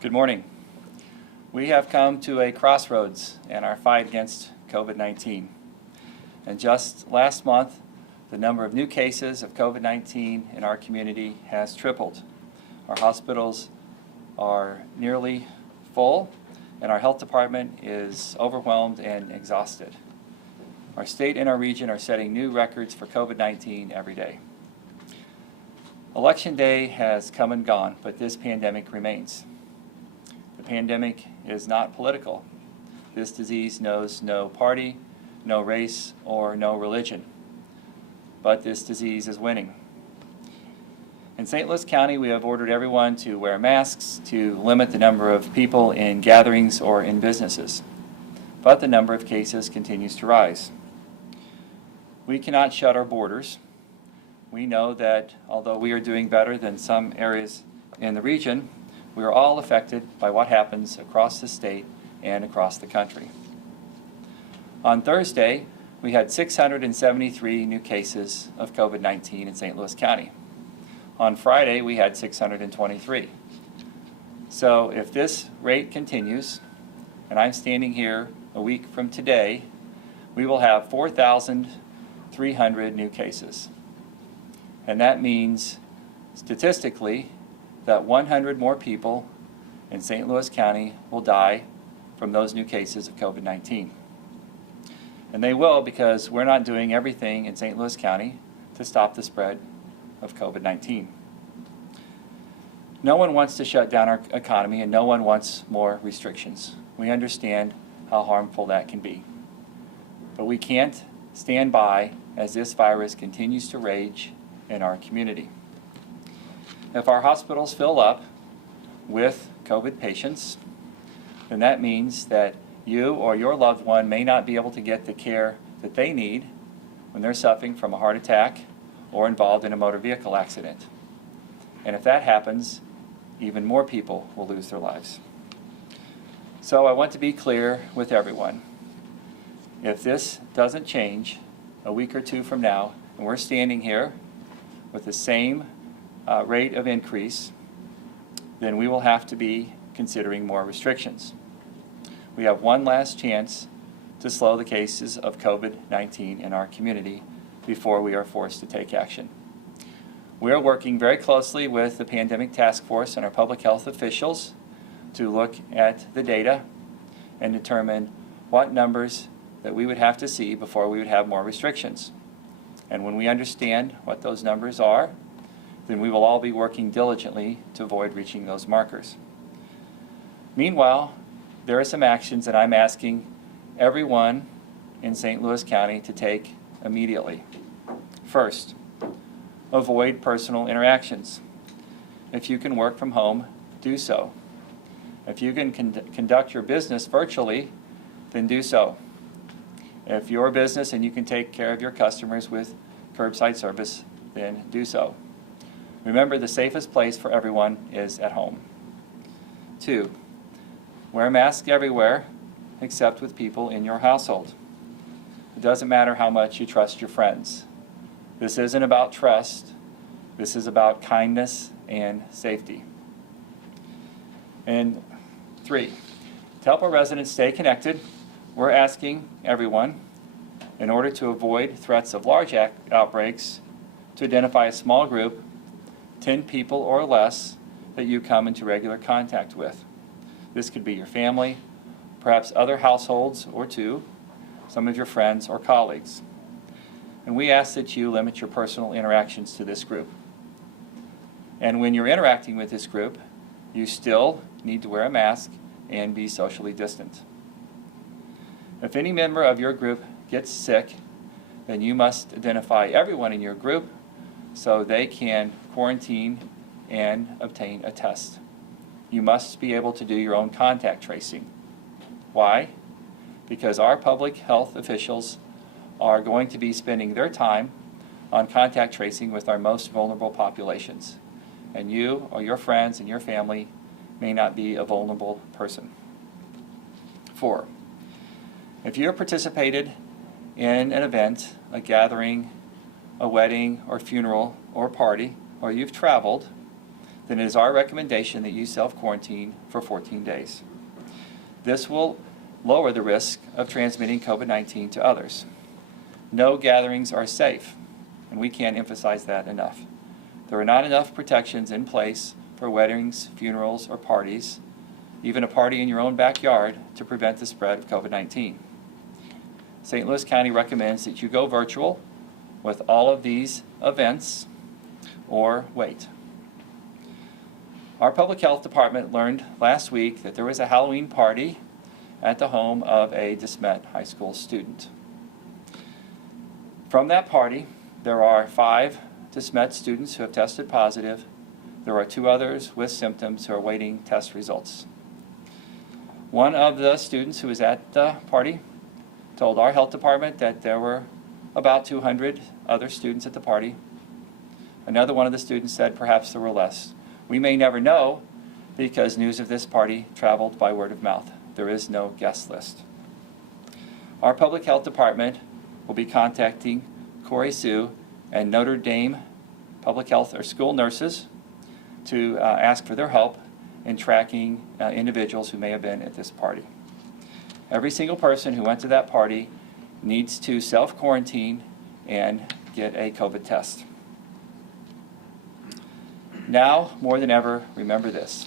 Good morning. We have come to a crossroads in our fight against COVID-19. And just last month, the number of new cases of COVID-19 in our community has tripled. Our hospitals are nearly full, and our health department is overwhelmed and exhausted. Our state and our region are setting new records for COVID-19 every day. Election day has come and gone, but this pandemic remains. The pandemic is not political. This disease knows no party, no race, or no religion. But this disease is winning. In St. Louis County, we have ordered everyone to wear masks to limit the number of people in gatherings or in businesses. But the number of cases continues to rise. We cannot shut our borders. We know that although we are doing better than some areas in the region, we are all affected by what happens across the state and across the country. On Thursday, we had 673 new cases of COVID-19 in St. Louis County. On Friday, we had 623. So if this rate continues, and I'm standing here a week from today, we will have 4,300 new cases. And that means, statistically, that 100 more people in St. Louis County will die from those new cases of COVID-19. And they will, because we're not doing everything in St. Louis County to stop the spread of COVID-19. No one wants to shut down our economy, and no one wants more restrictions. We understand how harmful that can be. But we can't stand by as this virus continues to rage in our community. If our hospitals fill up with COVID patients, then that means that you or your loved one may not be able to get the care that they need when they're suffering from a heart attack or involved in a motor vehicle accident. And if that happens, even more people will lose their lives. So I want to be clear with everyone. If this doesn't change a week or two from now, and we're standing here with the same rate of increase, then we will have to be considering more restrictions. We have one last chance to slow the cases of COVID-19 in our community before we are forced to take action. We are working very closely with the Pandemic Task Force and our public health officials to look at the data and determine what numbers that we would have to see before we would have more restrictions. And when we understand what those numbers are, then we will all be working diligently to avoid reaching those markers. Meanwhile, there are some actions that I'm asking everyone in St. Louis County to take immediately. First, avoid personal interactions. If you can work from home, do so. If you can conduct your business virtually, then do so. If your business and you can take care of your customers with curbside service, then do so. Remember, the safest place for everyone is at home. 2, wear a mask everywhere except with people in your household. It doesn't matter how much you trust your friends. This isn't about trust. This is about kindness and safety. And 3, to help our residents stay connected, we're asking everyone, in order to avoid threats of large outbreaks, to identify a small group, 10 people or less, that you come into regular contact with. This could be your family, perhaps other households or two, some of your friends or colleagues. And we ask that you limit your personal interactions to this group. And when you're interacting with this group, you still need to wear a mask and be socially distant. If any member of your group gets sick, then you must identify everyone in your group so they can quarantine and obtain a test. You must be able to do your own contact tracing. Why? Because our public health officials are going to be spending their time on contact tracing with our most vulnerable populations. And you or your friends and your family may not be a vulnerable person. 4, if you have participated in an event, a gathering, a wedding or funeral or party, or you've traveled, then it is our recommendation that you self-quarantine for 14 days. This will lower the risk of transmitting COVID-19 to others. No gatherings are safe, and we can't emphasize that enough. There are not enough protections in place for weddings, funerals, or parties, even a party in your own backyard, to prevent the spread of COVID-19. St. Louis County recommends that you go virtual with all of these events or wait. Our public health department learned last week that there was a Halloween party at the home of a de Smet high school student. From that party, there are 5 de Smet students who have tested positive. There are 2 others with symptoms who are awaiting test results. One of the students who was at the party told our health department that there were about 200 other students at the party. Another one of the students said perhaps there were less. We may never know because news of this party traveled by word of mouth. There is no guest list. Our public health department will be contacting Corey Sue and Notre Dame public health or school nurses to ask for their help in tracking individuals who may have been at this party. Every single person who went to that party needs to self-quarantine and get a COVID test. Now, more than ever, remember this: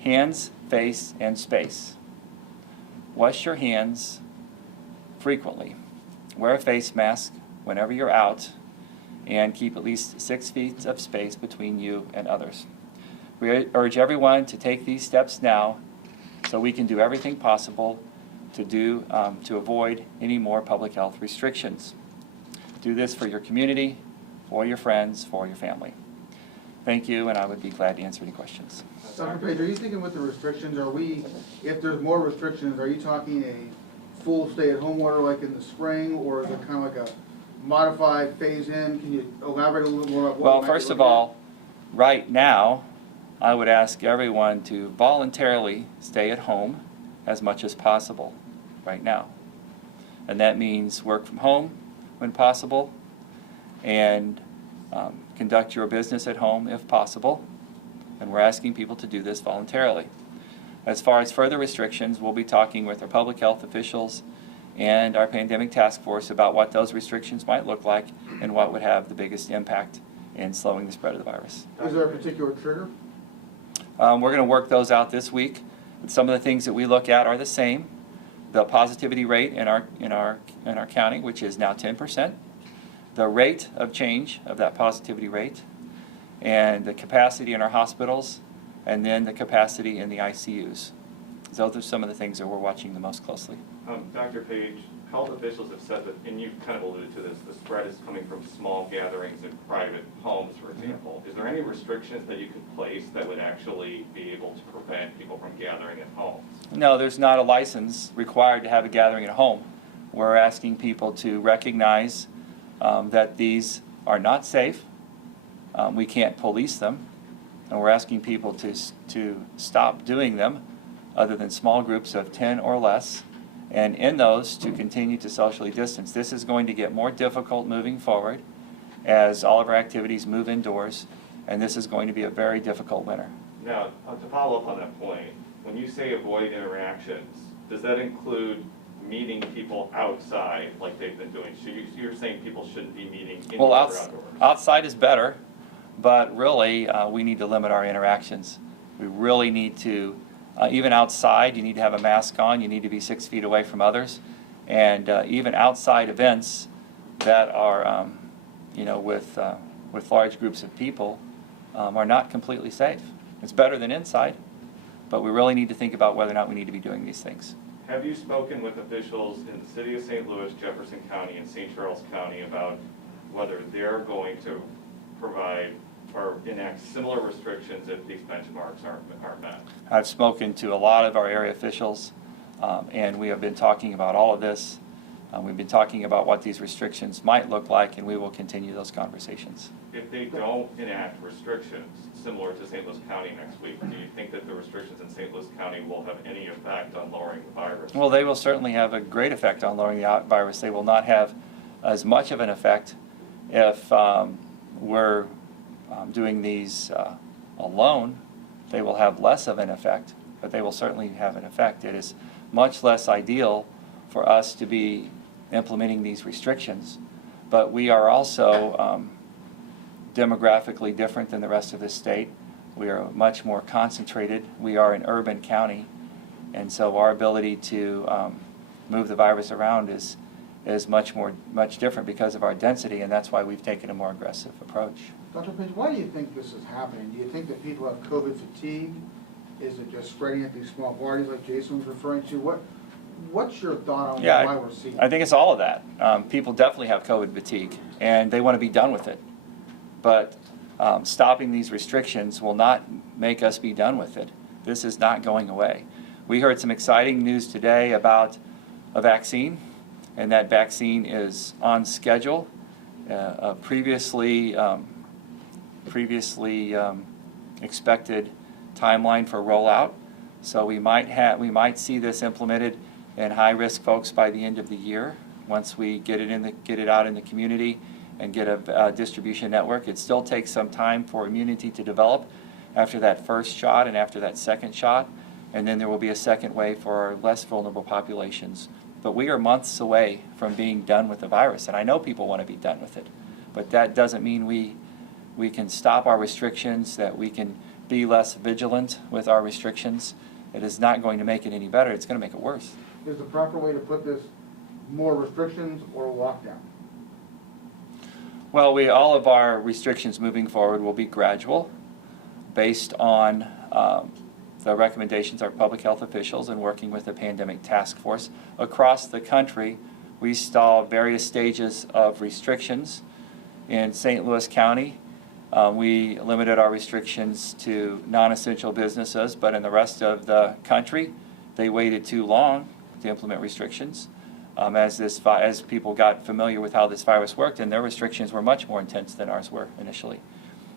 hands, face, and space. Wash your hands frequently. Wear a face mask whenever you're out, and keep at least 6 feet of space between you and others. We urge everyone to take these steps now so we can do everything possible to avoid any more public health restrictions. Do this for your community, for your friends, for your family. Thank you, and I would be glad to answer any questions. Dr. Page, are you thinking with the restrictions, if there's more restrictions, are you talking a full stay-at-home order like in the spring, or is it kind of like a modified phase-in? Can you elaborate a little more about what? Well, first of all, right now, I would ask everyone to voluntarily stay at home as much as possible right now. And that means work from home when possible, and conduct your business at home if possible. And we're asking people to do this voluntarily. As far as further restrictions, we'll be talking with our public health officials and our pandemic task force about what those restrictions might look like and what would have the biggest impact in slowing the spread of the virus. Is there a particular trigger? We're going to work those out this week. Some of the things that we look at are the same. The positivity rate in our county, which is now 10%. The rate of change of that positivity rate, and the capacity in our hospitals, and then the capacity in the ICUs. Those are some of the things that we're watching the most closely. Dr. Page, health officials have said that, and you've kind of alluded to this, the spread is coming from small gatherings in private homes, for example. Is there any restrictions that you could place that would actually be able to prevent people from gathering at homes? No, there's not a license required to have a gathering at home. We're asking people to recognize that these are not safe. We can't police them, and we're asking people to stop doing them other than small groups of 10 or less, and in those to continue to socially distance. This is going to get more difficult moving forward as all of our activities move indoors, and this is going to be a very difficult winter. Now, to follow up on that point, when you say avoid interactions, does that include meeting people outside like they've been doing? So you're saying people shouldn't be meeting indoors or outdoors? Outside is better, but really we need to limit our interactions. We really need to, even outside, you need to have a mask on, you need to be 6 feet away from others, and even outside events that are, with large groups of people are not completely safe. It's better than inside, but we really need to think about whether or not we need to be doing these things. Have you spoken with officials in the city of St. Louis, Jefferson County, and St. Charles County about whether they're going to provide or enact similar restrictions if these benchmarks aren't met? I've spoken to a lot of our area officials, and we have been talking about all of this. We've been talking about what these restrictions might look like, and we will continue those conversations. If they don't enact restrictions similar to St. Louis County next week, do you think that the restrictions in St. Louis County will have any effect on lowering the virus? Well, they will certainly have a great effect on lowering the virus. They will not have as much of an effect if we're doing these alone, they will have less of an effect, but they will certainly have an effect. It is much less ideal for us to be implementing these restrictions, but we are also demographically different than the rest of the state. We are much more concentrated. We are an urban county, and so our ability to move the virus around is much different because of our density, and that's why we've taken a more aggressive approach. Dr. Page, why do you think this is happening? Do you think that people have COVID fatigue? Is it just spreading at these small parties like Jason was referring to? What's your thought on why we're seeing it? I think it's all of that. People definitely have COVID fatigue, and they want to be done with it. But stopping these restrictions will not make us be done with it. This is not going away. We heard some exciting news today about a vaccine, and that vaccine is on schedule. Previously expected timeline for rollout. So we might see this implemented in high-risk folks by the end of the year. Once we get it out in the community and get a distribution network, it still takes some time for immunity to develop after that first shot and after that second shot, and then there will be a second wave for our less vulnerable populations. But we are months away from being done with the virus, and I know people want to be done with it, but that doesn't mean we can stop our restrictions, that we can be less vigilant with our restrictions. It is not going to make it any better. It's going to make it worse. Is the proper way to put this more restrictions or lockdown? Well, all of our restrictions moving forward will be gradual, based on the recommendations of our public health officials and working with the pandemic task force. Across the country, we saw various stages of restrictions. In St. Louis County, we limited our restrictions to non-essential businesses, but in the rest of the country, they waited too long to implement restrictions as people got familiar with how this virus worked, and their restrictions were much more intense than ours were initially.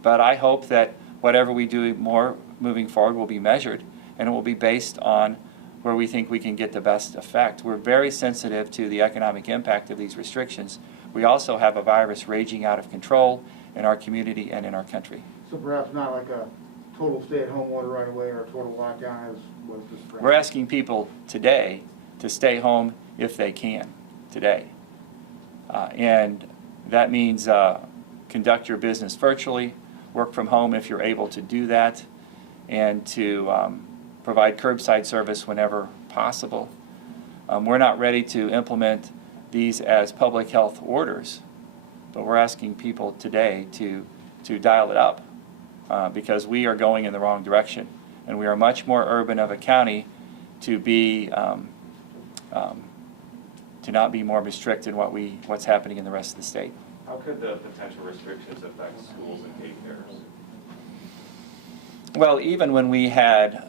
But I hope that whatever we do more moving forward will be measured, and it will be based on where we think we can get the best effect. We're very sensitive to the economic impact of these restrictions. We also have a virus raging out of control in our community and in our country. So perhaps not like a total stay-at-home order right away or a total lockdown as was described. We're asking people today to stay home if they can today. And that means conduct your business virtually, work from home if you're able to do that, and to provide curbside service whenever possible. We're not ready to implement these as public health orders, but we're asking people today to dial it up because we are going in the wrong direction, and we are much more urban of a county to be to not be more restricted what's happening in the rest of the state. How could the potential restrictions affect schools and daycares? Well, even when we had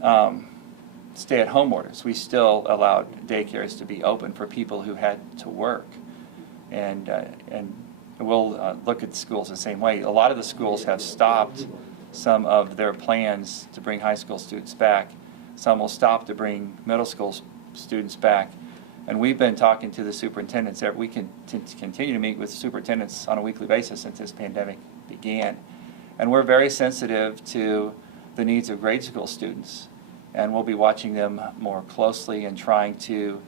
stay-at-home orders, we still allowed daycares to be open for people who had to work, and we'll look at the schools the same way. A lot of the schools have stopped some of their plans to bring high school students back. Some will stop to bring middle school students back. And we've been talking to the superintendents. We can continue to meet with superintendents on a weekly basis since this pandemic began. And we're very sensitive to the needs of grade school students. And we'll be watching them more closely and trying to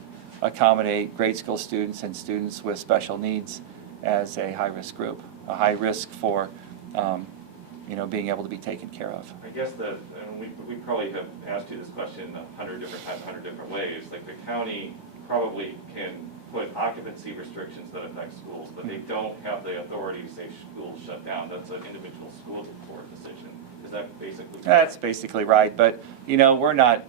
accommodate grade school students and students with special needs as a high-risk group, a high risk for being able to be taken care of. I guess we probably have asked you this question 100 different times, 100 different ways. Like the county probably can put occupancy restrictions that affect schools, but they don't have the authority to say schools shut down. That's an individual school board decision. Is that basically? That's basically right, but we're not.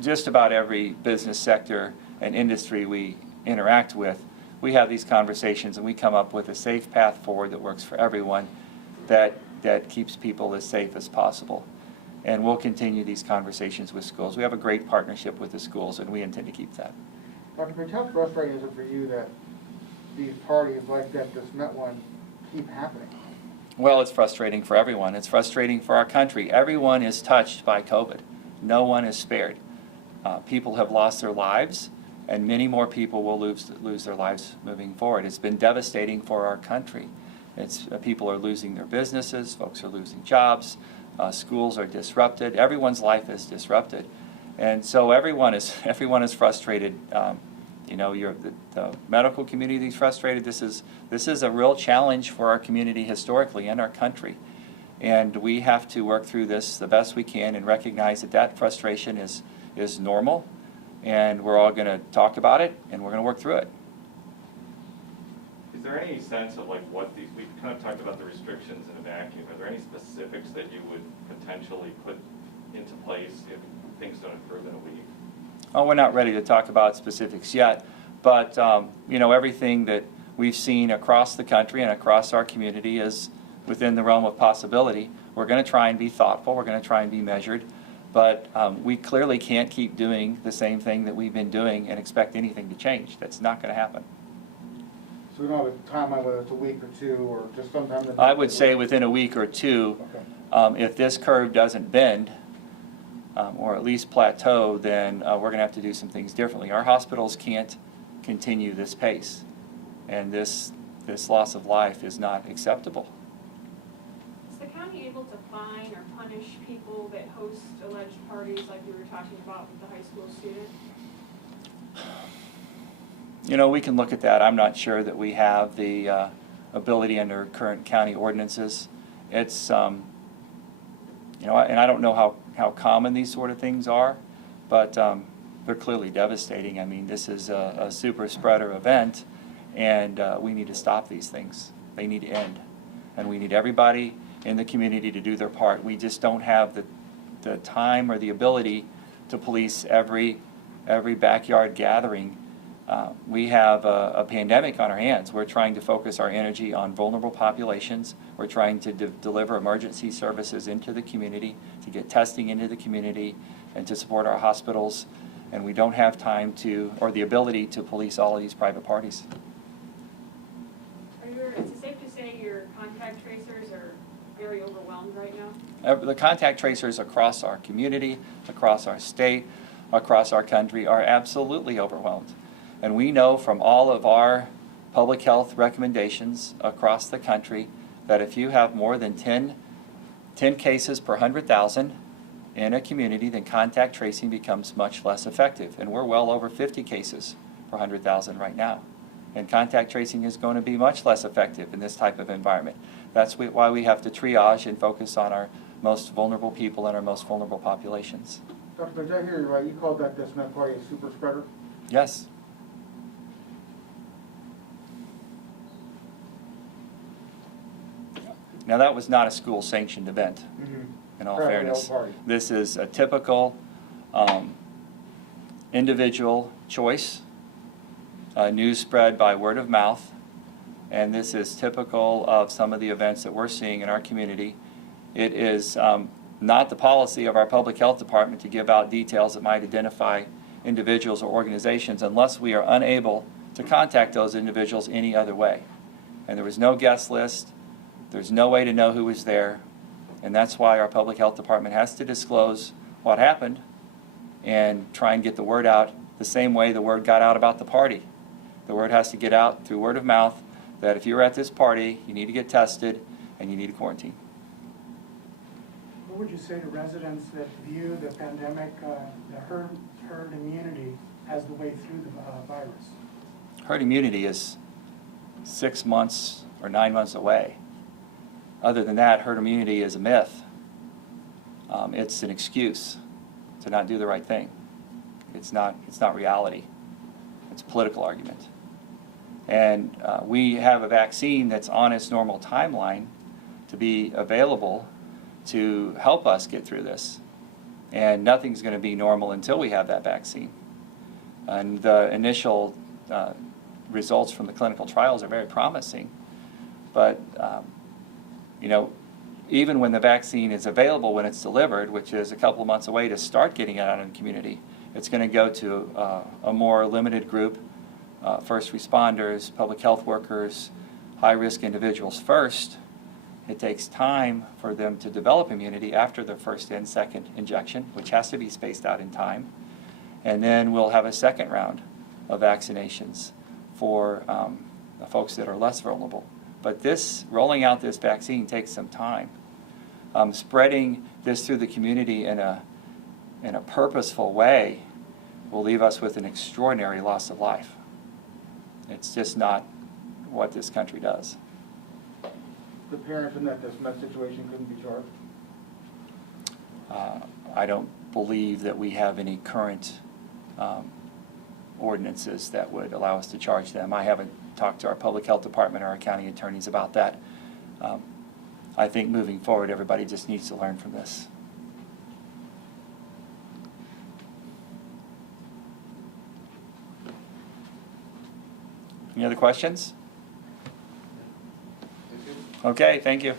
Just about every business sector and industry we interact with, we have these conversations and we come up with a safe path forward that works for everyone, that keeps people as safe as possible. And we'll continue these conversations with schools. We have a great partnership with the schools, and we intend to keep that. Dr. Page, how frustrating is it for you that these parties like that this Met one keep happening? Well, it's frustrating for everyone. It's frustrating for our country. Everyone is touched by COVID. No one is spared. People have lost their lives, and many more people will lose their lives moving forward. It's been devastating for our country. People are losing their businesses, folks are losing jobs, Schools are disrupted. Everyone's life is disrupted. And so everyone is frustrated. You know, the medical community is frustrated. This is a real challenge for our community historically and our country. And we have to work through this the best we can and recognize that that frustration is normal. And we're all going to talk about it, and we're going to work through it. Is there any sense of like what these, we've kind of talked about the restrictions in a vacuum. Are there any specifics that you would potentially put into place if things don't improve in a week? Oh, we're not ready to talk about specifics yet, but you know, everything that we've seen across the country and across our community is within the realm of possibility. We're going to try and be thoughtful. We're going to try and be measured, but we clearly can't keep doing the same thing that we've been doing and expect anything to change. That's not going to happen. So we don't have a timeline, whether it's a week or two, or just sometime? I would say within a week or two, Okay. if this curve doesn't bend, or at least plateau, then we're going to have to do some things differently. Our hospitals can't continue this pace, and this loss of life is not acceptable. Is the county able to fine or punish people that host alleged parties like we were talking about with the high school student? You know, we can look at that. I'm not sure that we have the ability under current county ordinances. It's, you know, and I don't know how common these sort of things are, but they're clearly devastating. I mean, this is a super spreader event, and we need to stop these things. They need to end. And we need everybody in the community to do their part. We just don't have the time or the ability to police every backyard gathering. We have a pandemic on our hands. We're trying to focus our energy on vulnerable populations. We're trying to deliver emergency services into the community, to get testing into the community, and to support our hospitals. And we don't have time to, or the ability to police all of these private parties. Is it safe to say your contact tracers are very overwhelmed right now? The contact tracers across our community, across our state, across our country are absolutely overwhelmed. And we know from all of our public health recommendations across the country that if you have more than 10 cases per 100,000 in a community, then contact tracing becomes much less effective. And we're well over 50 cases per 100,000 right now. And contact tracing is going to be much less effective in this type of environment. That's why we have to triage and focus on our most vulnerable people and our most vulnerable populations. Dr. Page, I hear you right. You called that Desmet Party a super spreader? Yes. Now, that was not a school-sanctioned event, in all fairness. This is a typical individual choice, news spread by word of mouth, and this is typical of some of the events that we're seeing in our community. It is not the policy of our public health department to give out details that might identify individuals or organizations unless we are unable to contact those individuals any other way. And there was no guest list. There's no way to know who was there, and that's why our public health department has to disclose what happened and try and get the word out the same way the word got out about the party. The word has to get out through word of mouth that if you're at this party, you need to get tested and you need to quarantine. What would you say to residents that view the pandemic, the herd immunity, as the way through the virus? Herd immunity is 6 months or 9 months away. Other than that, herd immunity is a myth. It's an excuse to not do the right thing. It's not reality. It's a political argument. And we have a vaccine that's on its normal timeline to be available to help us get through this. And nothing's going to be normal until we have that vaccine. And the initial results from the clinical trials are very promising. But you know, even when the vaccine is available, when it's delivered, which is a couple of months away to start getting it out in the community, it's going to go to a more limited group, first responders, public health workers, high-risk individuals first. It takes time for them to develop immunity after their first and second injection, which has to be spaced out in time. And then we'll have a second round of vaccinations for the folks that are less vulnerable. But rolling out this vaccine takes some time. Spreading this through the community in a purposeful way will leave us with an extraordinary loss of life. It's just not what this country does. The parents in that situation couldn't be charged? I don't believe that we have any current ordinances that would allow us to charge them. I haven't talked to our public health department or our county attorneys about that. I think moving forward, everybody just needs to learn from this. Any other questions? Okay, thank you.